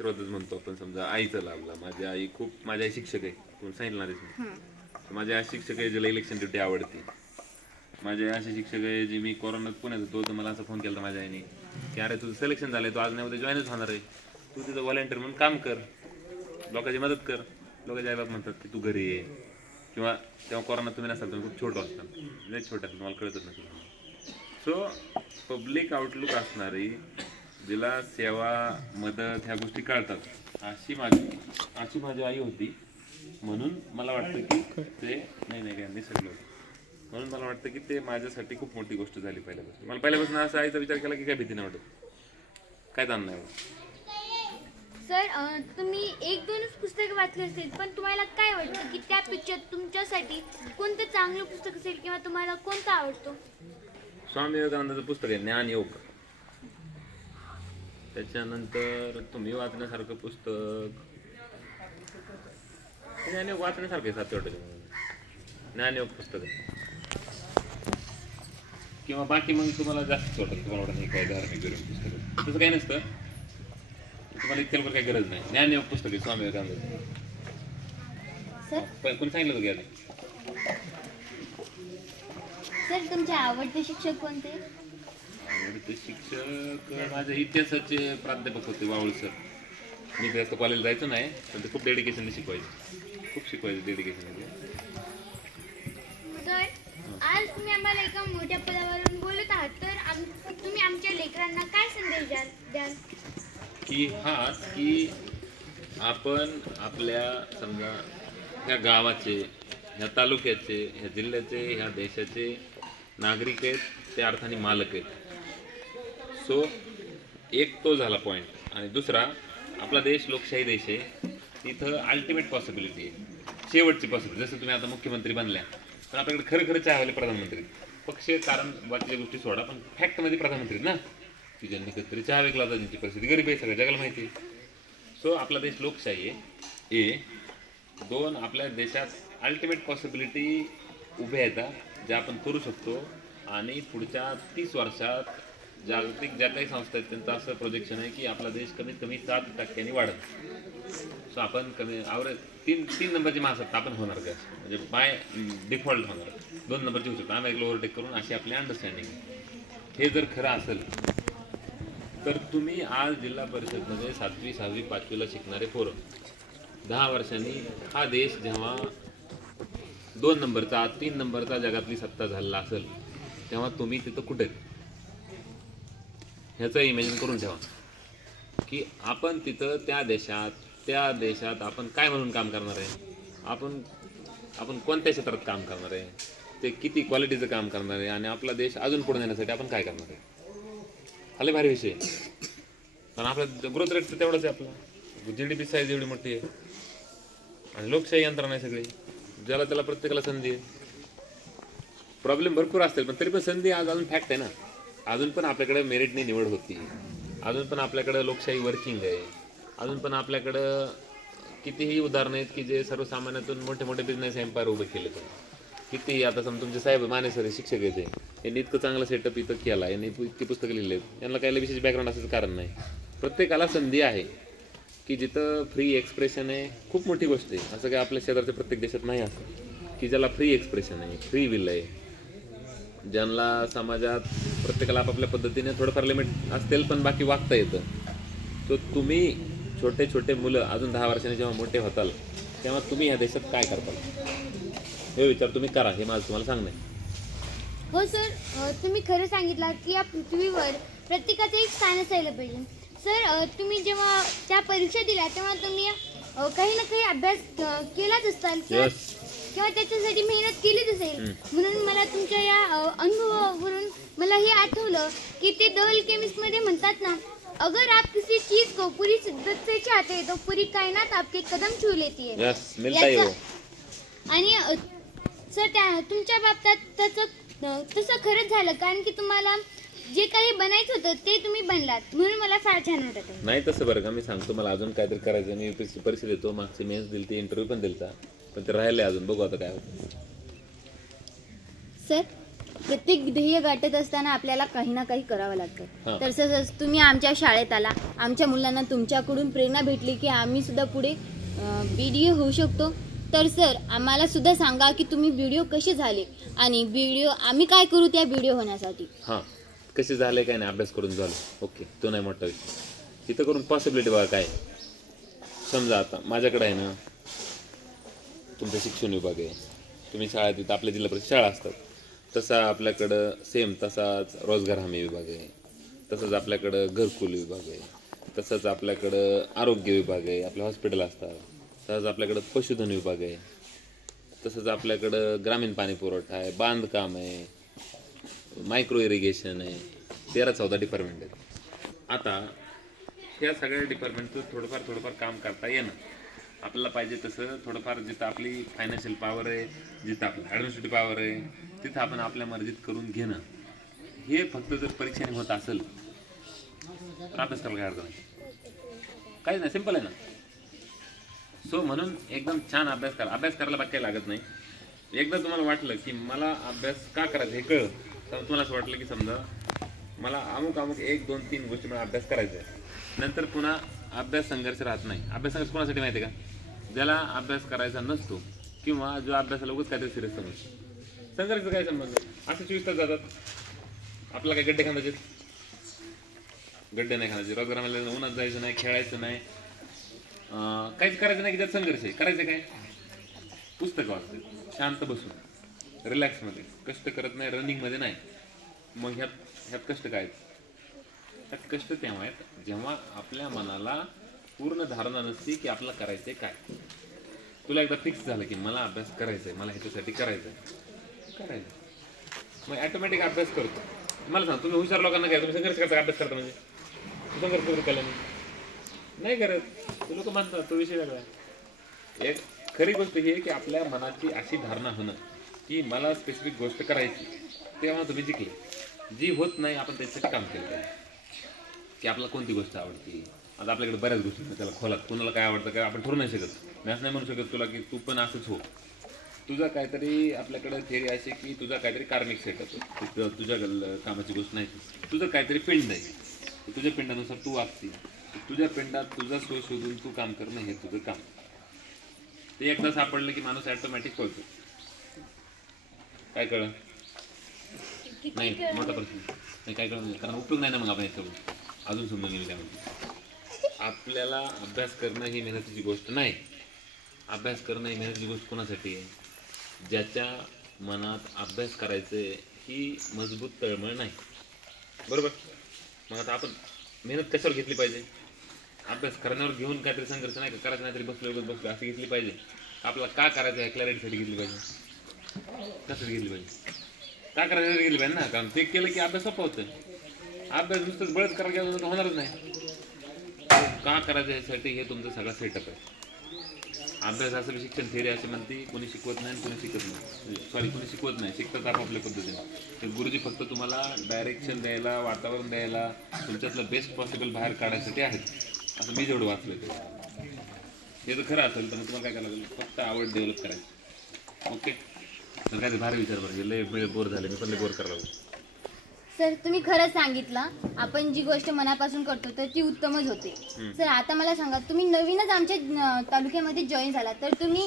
आशीर्वादच म्हणतो आपण. समजा आईचा लाभला. माझी आई शिक्षक आहे, तुम्ही सांगितलं ना. माझे असे शिक्षक आहे ज्याला इलेक्शन ड्युटी आवडते. माझे असे शिक्षक आहे जे मी कोरोनात पुण्यात होतो तर मला असा फोन केला माझ्या आईने की अरे तुझं सिलेक्शन झालंय, तू आज नाही उद्या जॉईनच होणार आहे, तू तिथं व्हॉलेंटियर म्हणून काम कर, लोकांची मदत कर. लोकांचे आईबाप म्हणतात की तू घरी ये, किंवा तेव्हा कोरोनात तुम्ही नसाल, तुम्ही खूप छोटं असतात, लय छोटं असतात, मला कळतच नसेल. सो पब्लिक आउटलुक असणारी, जिला सेवा मदत ह्या गोष्टी कळतात, अशी माझी आई होती. म्हणून मला वाटतं की ते नाही काय निसटलं होतं. म्हणून मला वाटतं की ते माझ्यासाठी खूप मोठी गोष्ट झाली पहिल्यापासून. मला पहिल्यापासून असं आईचा विचार केला की काय भीती नाही वाटत, काय ताण नाही वाटत. सर तुम्ही 1-2च पुस्तकं वाचली असतील, पण तुम्हाला काय वाटतं की त्यापेक्षा तुमच्यासाठी कोणतं चांगलं पुस्तक असेल किंवा तुम्हाला कोणतं आवडतं? स्वामी विवेकानंदाचं पुस्तक आहे ज्ञानयोग. त्याच्यानंतर तुम्ही वाचण्यासारखं पुस्तक ज्ञानयोग वाचण्यासारखं आहे, 7 ज्ञानयोग पुस्तक आहे. किंवा बाकी मग तुम्हाला जास्त वाटत, तुम्हाला वाटत नाही काय धार्मिक पुस्तक, तसं काही नसतं. तुम्हाला इतक्या काही गरज नाही. ज्ञानयोग पुस्तक आहे स्वामी विवेकानंद. कोणी सांगितलं होतं की सर तुमचे आवडते शिक्षक कोणते? आवडते शिक्षक माझे इतिहासाचे प्राध्यापक होते, वावळ सर. मी जास्त कॉलेजला जायचो नाही, पण ते खूप डेडिकेशनने शिकवायचे, खूप शिकवायचे डेडिकेशनने. सर आज तुम्ही आम्हाला एका मोठ्या पदावरून बोलत आहात, तर तुम्ही आमच्या लेकरांना काय संदेश द्याल? की आपण आपल्या समजा ह्या गावाचे, ह्या तालुक्याचे, ह्या जिल्ह्याचे, ह्या देशाचे नागरिक आहेत, त्या अर्थाने मालक आहेत. सो एक तो झाला पॉईंट. आणि दुसरा, आपला देश लोकशाही देश आहे, तिथं अल्टिमेट पॉसिबिलिटी आहे, शेवटची पॉसिबिलिटी. जसं तुम्ही आता मुख्यमंत्री बनल्या, पण आपल्याकडे खरं चाहले प्रधानमंत्री पक्ष, कारण बाकीच्या गोष्टी सोडा, पण फॅक्टमध्ये प्रधानमंत्री ना, की ज्यांनी कधीतरी चहा विकला होता, त्यांची परिस्थिती गरीब आहे, सगळ्या जगाला माहिती आहे. सो आपला देश लोकशाही आहे. 2 आपल्या देशात अल्टिमेट पॉसिबिलिटी उभ्या येतात, ज्या आपण करू शकतो. आणि पुढच्या 30 वर्षात जागतिक ज्या काही संस्था आहेत त्यांचं असं प्रोजेक्शन आहे की आपला देश कमीत कमी 7% वाढत. सो आपण तीन नंबरची महासत्ता आपण होणार का, म्हणजे बाय डिफॉल्ट होणार. 2 नंबरची होऊ शकतो, अमेरिकेला ओव्हरटेक करून, अशी आपली अंडरस्टँडिंग आहे. हे जर खरं असेल तर तुम्ही आज जिल्हा परिषदमध्ये 7वी, 6वी, 5वीला शिकणारे पोरं 10 वर्षांनी हा देश जेव्हा 2 नंबरचा 3 नंबरचा जगातली सत्ता झालेला असेल, तेव्हा तुम्ही तिथं कुठे, ह्याचं इमॅजिन करून ठेवा की आपण तिथं त्या देशात आपण काय म्हणून काम करणार आहे, आपण कोणत्या क्षेत्रात काम करणार आहे, ते किती क्वालिटीचं काम करणार आहे, आणि आपला देश अजून पुढे नेण्यासाठी आपण काय करणार आहे. हल्ले भारी विषय. कारण आपला ग्रोथ रेट तर तेवढाच आहे, आपला GDP साईज एवढी मोठी आहे, आणि लोकशाही यंत्रणा आहे सगळी, ज्याला त्याला प्रत्येकाला संधी आहे. प्रॉब्लेम भरपूर असतील, पण तरी पण संधी आज अजून फॅक्ट आहे ना. अजून पण आपल्याकडे मेरिटने निवड होती, अजून पण आपल्याकडं लोकशाही वर्किंग आहे, अजून पण आपल्याकडं कितीही उदाहरणं आहेत की जे सर्वसामान्यातून मोठे मोठे बिझनेस एम्पायर उभे केले. किती आता समजा तुमचे साहेब माने सर शिक्षक आहेत, यांनी इतकं चांगलं सेटअप इथं केला, यांनी इतकी पुस्तकं लिहिली आहेत, यांना काही विशेष बॅकग्राऊंड असायचं कारण नाही. प्रत्येकाला संधी आहे की जिथं फ्री एक्सप्रेशन आहे. खूप मोठी गोष्ट आहे, असं काय आपल्या शेजारच्या प्रत्येक देशात नाही असं की ज्याला फ्री एक्सप्रेशन आहे, फ्री विल आहे, ज्यांना समाजात प्रत्येकाला आपापल्या पद्धतीने थोडंफार लिमिट असतील पण बाकी वागता येतं. तो तुम्ही छोटे मुलं अजून 10 वर्षांनी जेव्हा मोठे होताल तेव्हा तुम्ही ह्या देशात काय करताल हे विचार तुम्ही करा, हे माझं तुम्हाला सांगणं आहे. हो सर, तुम्ही खरं सांगितलं की या पृथ्वीवर प्रत्येकाचं एक स्थान असायला पाहिजे. सर तुम्ही जेव्हा त्या परीक्षा दिल्या तेव्हा तुम्ही काही ना काही अभ्यास केलाच असताल किंवा त्याच्यासाठी मेहनत केलीच असेल. म्हणून मला तुमच्या या अनुभवावरून मला हे आठवलं की ते द अल्केमिस्टमध्ये म्हणतात ना, अगर आप किसी चीज को पूरी शिद्दत से चाहते हैं तो पूरी कायनात आपके कदम छू लेती है. आणि सर तुमच्या बाबतीत तसं खरंच झालं, कारण की तुम्हाला जे काही बनायचं होतं ते तुम्ही बनलात, म्हणून मला फार छान वाटत. नाही तसं बरं का, मी सांगतो मला अजून काहीतरी करायचं. मी UPSC परीक्षा देतो, मागची मेन्स दिली, इंटरव्ह्यू पण दिलता, पण ते राहिले अजून, बघू आता काय होतं. सर प्रत्येक ध्येय गाठत असताना आपल्याला काही ना काही करावं लागतं. हां. तर तसंच तुम्ही आमच्या शाळेत आला, आमच्या मुलांना तुमच्याकडून प्रेरणा भेटली की आम्ही सुद्धा पुढे व्हिडिओ होऊ शकतो. तर सर आम्हाला सुद्धा सांगा की तुम्ही व्हिडिओ कसे झाले आणि व्हिडिओ आम्ही काय करू त्या व्हिडिओ होण्यासाठी. हां, कसे झाले काय नाही अभ्यास करून झालं, ओके, तो नाही मोठा विषय. तिथं करून पॉसिबिलिटी बघा काय. समजा आता माझ्याकडे आहे ना, तुमचा शिक्षण विभाग आहे, तुम्ही शाळा तिथं आपल्या जिल्हा परिषद शाळा असतात, तसा आपल्याकडं सेम तसाच रोजगार हमी विभाग आहे, तसंच आपल्याकडं घरकुल विभाग आहे, तसंच आपल्याकडं आरोग्य विभाग आहे, आपले हॉस्पिटल असतात, तसंच आपल्याकडं पशुधन विभाग आहे, तसंच आपल्याकडं ग्रामीण पाणी पुरवठा आहे, बांधकाम आहे, मायक्रो इरिगेशन आहे, 13-14 डिपार्टमेंट आहेत. आता ह्या सगळ्या डिपार्टमेंटचं थोडंफार काम करता येणं आपल्याला पाहिजे तसं थोडंफार जिथं आपली फायनान्शियल पॉवर आहे, जिथं आपलं ॲडमिनिस्ट्रेटिव्ह पॉवर आहे, तिथं आपण आपल्या मर्जीत करून घेणं, हे फक्त जर परीक्षेने होत असेल तर अभ्यास करायला काय अर्थ नाही, काहीच नाही, सिंपल आहे ना. सो म्हणून एकदम छान अभ्यास करा. अभ्यास करायला बाकी काही लागत नाही. एकदा तुम्हाला वाटलं की मला अभ्यास का करायचा हे कळलं, तर तुम्हाला असं वाटलं की समजा मला अमुक 1, 2, 3 गोष्टी मला अभ्यास करायचा आहे, नंतर पुन्हा अभ्यास संघर्ष राहत नाही. अभ्यास संघर्ष कोणासाठी माहिती आहे का? ज्याला अभ्यास करायचा नसतो किंवा जो अभ्यासाला उगाच काहीतरी सिरियस समजतो. संघर्षाचं काय संबंध? असं 24 तास जातात, आपल्याला काही गड्डे खांदायचे, गड्डे नाही खांदायचे, रोजगार मला उन्हात जायचं नाही, खेळायचं नाही, काहीच करायचं नाही की त्यात संघर्ष आहे. करायचं काय? पुस्तकं वाचते शांत बसून रिलॅक्समध्ये, कष्ट करत नाही, रनिंगमध्ये नाही. मग ह्यात कष्ट काय आहेत? त्यात कष्ट तेव्हा आहेत जेव्हा आपल्या मनाला पूर्ण धारणा नसते की आपल्याला करायचंय काय. तुला एकदा फिक्स झालं की मला अभ्यास करायचा आहे, मला ह्याच्यासाठी करायचं आहे, करायचं, मग ॲटोमॅटिक अभ्यास करतो. मला सांग, तुम्ही हुशार लोकांना काय तुम्ही संघर्ष करता अभ्यास करता म्हणजे संघर्ष करू केला नाही करत, ते लोक मानतात, तो विषय वेगळा. एक खरी गोष्ट ही आहे की आपल्या मनाची अशी धारणा होणं की मला स्पेसिफिक गोष्ट करायची, तेव्हा तुम्ही जिंकले. जी होत नाही आपण त्याच्यासाठी काम केलं पाहिजे की आपल्याला कोणती गोष्ट आवडते. आता आपल्याकडे बऱ्याच गोष्टी त्याला खोलात कोणाला काय आवडतं काय आपण ठरवू नाही शकत. मी असं नाही म्हणू शकत तुला की तू पण असंच हो. तुझा काहीतरी आपल्याकडे थेअरी अशी की तुझा काहीतरी कार्मिक सेटअप, तुझ्या कामाची गोष्ट नाही, तुझं काहीतरी पिंड आहे, तुझ्या पिंडानुसार तू वागते, तुझ्या पिंडात तुझा सोय शोधून तू काम करणं हे तुझं काम. ते एकदा सापडलं की माणूस ॲटोमॅटिक कळतो. काय कळलं नाही? मोठा प्रश्न नाही, काय कळलं नाही, कारण उपयोग नाही ना. मग आपण याच्याकडून अजून समजून गेली त्यामध्ये आपल्याला अभ्यास करणं ही मेहनतीची गोष्ट नाही. अभ्यास करणं ही मेहनतीची गोष्ट कोणासाठी आहे? ज्याच्या मनात अभ्यास करायचे ही मजबूत तळमळ नाही, बरोबर. मग आता आपण मेहनत कशावर घेतली पाहिजे? अभ्यास करण्यावर घेऊन काहीतरी संघर्ष नाही करायचं, नाहीतरी बसलो अशी घेतली पाहिजे. आपल्याला का करायचं आहे क्लॅरिटीसाठी घेतली पाहिजे, कशासाठी घेतली पाहिजे, का करायचं घेतली पाहिजे ना. कारण ते केलं की अभ्यास सोपं होतं. अभ्यास नुसतंच बळच करायला गेलं तर होणारच नाही. का करायचं यासाठी हे तुमचं सगळं सेटअप आहे. अभ्यास असं शिक्षण थेअरी असे म्हणते, कोणी शिकवत नाही, कोणी शिकत नाही, कोणी शिकवत नाही, शिकतात आपापल्या पद्धतीने. तर गुरुजी फक्त तुम्हाला डायरेक्शन द्यायला, वातावरण द्यायला, तुमच्यातलं बेस्ट पॉसिबल बाहेर काढायसाठी आहेत, असं मी जेवढं वाचलं ते. हे जर खरं असेल तर मग तुम्हाला काय करायला लागेल? फक्त आवड डेव्हलप करायची. ओके, तर काय भारी विचार बरं, लय वेळ बोर झाले, मी पण लय बोर करायला लागलो. सर तुम्ही खरंच सांगितलं, आपण जी गोष्ट मनापासून करतो तर ती उत्तमच होते. सर आता मला सांगा, तुम्ही नवीनच आमच्या तालुक्यामध्ये जॉईन झाला तर तुम्ही